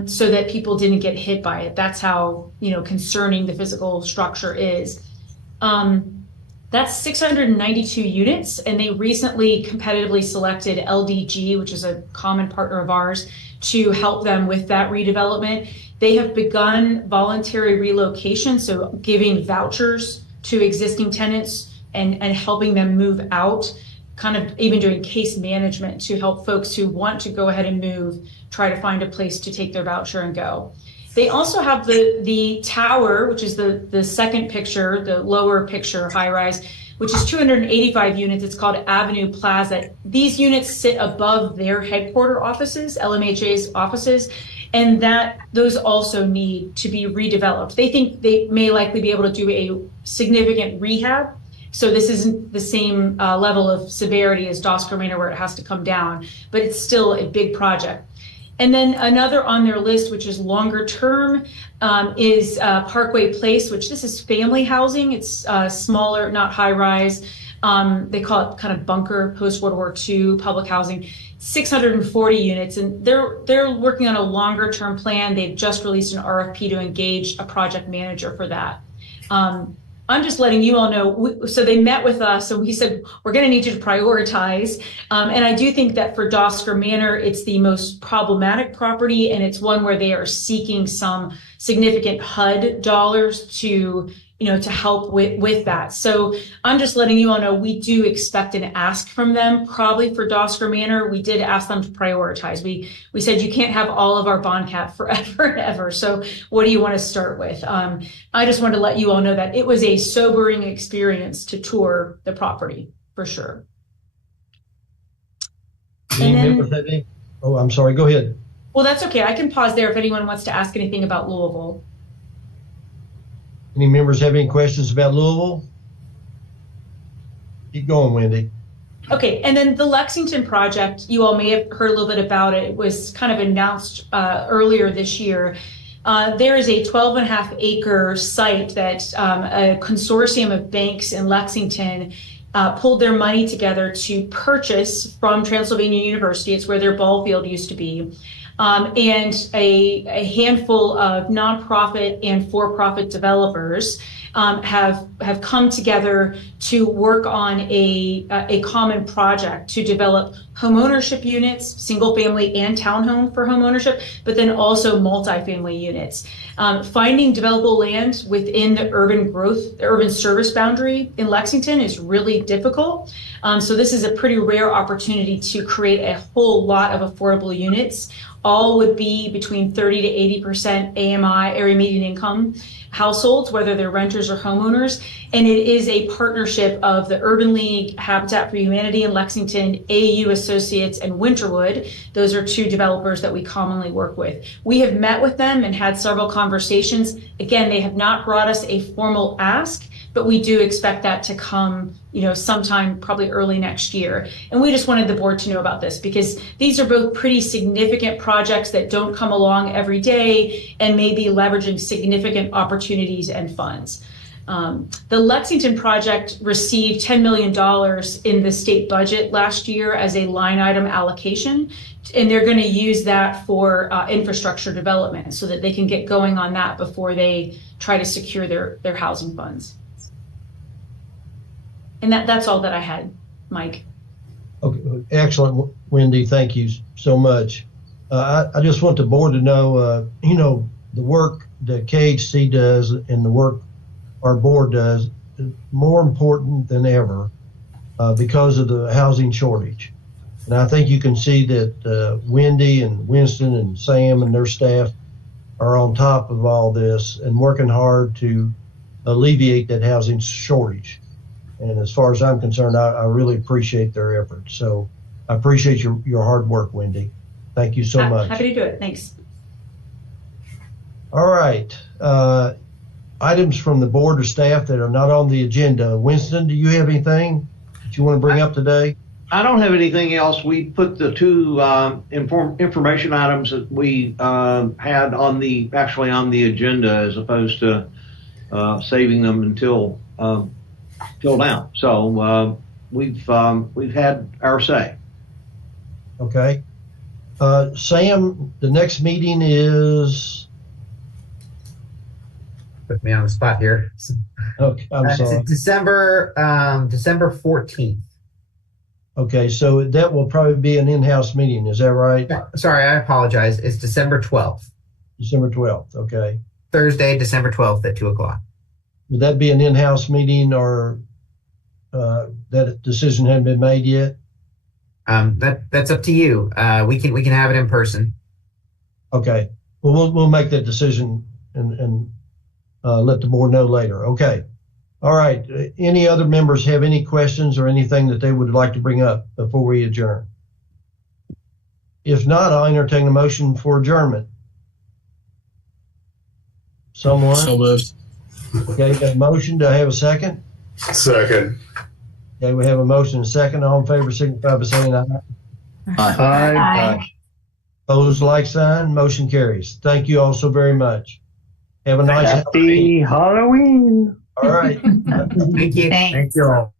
so that people didn't get hit by it. That's how, concerning the physical structure is. That's 692 units, and they recently competitively selected LDG, which is a common partner of ours, to help them with that redevelopment. They have begun voluntary relocation, so giving vouchers to existing tenants and helping them move out, kind of even doing case management to help folks who want to go ahead and move, try to find a place to take their voucher and go. They also have the tower, which is the second picture, the lower picture, high rise, which is 285 units. It's called Avenue Plaza. These units sit above their headquarter offices, LMHA's offices, and those also need to be redeveloped. They think they may likely be able to do a significant rehab. So this isn't the same level of severity as Dosker Manor, where it has to come down, but it's still a big project. And then another on their list, which is longer term, is Parkway Place, which this is family housing. It's smaller, not high rise. They call it kind of bunker post-World War II public housing, 640 units. And they're working on a longer term plan. They've just released an RFP to engage a project manager for that. I'm just letting you all know. So they met with us and we said, we're going to need you to prioritize. And I do think that for Dosker Manor, it's the most problematic property, and it's one where they are seeking some significant HUD dollars to help with that. So I'm just letting you all know we do expect an ask from them, probably for Dosker Manor. We did ask them to prioritize. We said you can't have all of our bond cap forever and ever. So what do you want to start with? I just wanted to let you all know that it was a sobering experience to tour the property, for sure. Oh, I'm sorry. Go ahead. Well, that's okay. I can pause there if anyone wants to ask anything about Louisville. Any members have any questions about Louisville? Keep going, Wendy. Okay, and then the Lexington project, you all may have heard a little bit about it. It was kind of announced earlier this year. There is a 12.5 acre site that a consortium of banks in Lexington pulled their money together to purchase from Transylvania University. It's where their ball field used to be. And a handful of nonprofit and for-profit developers have come together to work on a common project to develop homeownership units, single family and townhome for homeownership, but then also multifamily units. Finding developable land within the urban service boundary in Lexington is really difficult. So this is a pretty rare opportunity to create a whole lot of affordable units. All would be between 30 to 80% AMI, area median income households, whether they're renters or homeowners. And it is a partnership of the Urban League, Habitat for Humanity in Lexington, AU Associates, and Winterwood. Those are two developers that we commonly work with. We have met with them and had several conversations. Again, they have not brought us a formal ask, but we do expect that to come, sometime probably early next year. And we just wanted the board to know about this because these are both pretty significant projects that don't come along every day and may be leveraging significant opportunities and funds. The Lexington project received $10 million in the state budget last year as a line item allocation, and they're going to use that for infrastructure development so that they can get going on that before they try to secure their housing funds. And that's all that I had, Mike. Okay, excellent, Wendy. Thank you so much. I just want the board to know, the work that KHC does and the work our board does is more important than ever because of the housing shortage. And I think you can see that Wendy and Winston and Sam and their staff are on top of all this and working hard to alleviate that housing shortage. And as far as I'm concerned, I really appreciate their efforts. So I appreciate your hard work, Wendy. Thank you so much. Happy to do it. Thanks. All right. Items from the board or staff that are not on the agenda. Winston, do you have anything that you want to bring up today? I don't have anything else. We put the two information items that we had on the agenda as opposed to saving them until now. So we've had our say. Okay. Sam, the next meeting is. Put me on the spot here. Okay, I'm sorry. It's December 14th. Okay, so that will probably be an in-house meeting. Is that right? Sorry, I apologize. It's December 12th. December 12th. Okay. Thursday, December 12th at 2:00. Would that be an in-house meeting, or that decision hadn't been made yet? That's up to you. We can have it in person. Okay. Well, we'll make that decision and let the board know later. Okay. All right. Any other members have any questions or anything that they would like to bring up before we adjourn? If not, I'll entertain a motion for adjournment. Someone? So moved. Okay, got a motion. Do I have a second? Second. Okay, we have a motion and a second. All in favor, signify by saying aye. Aye. Opposed, like sign. Motion carries. Thank you all so very much. Have a nice Happy Halloween. All right. Thank you. Thanks. Thank you all.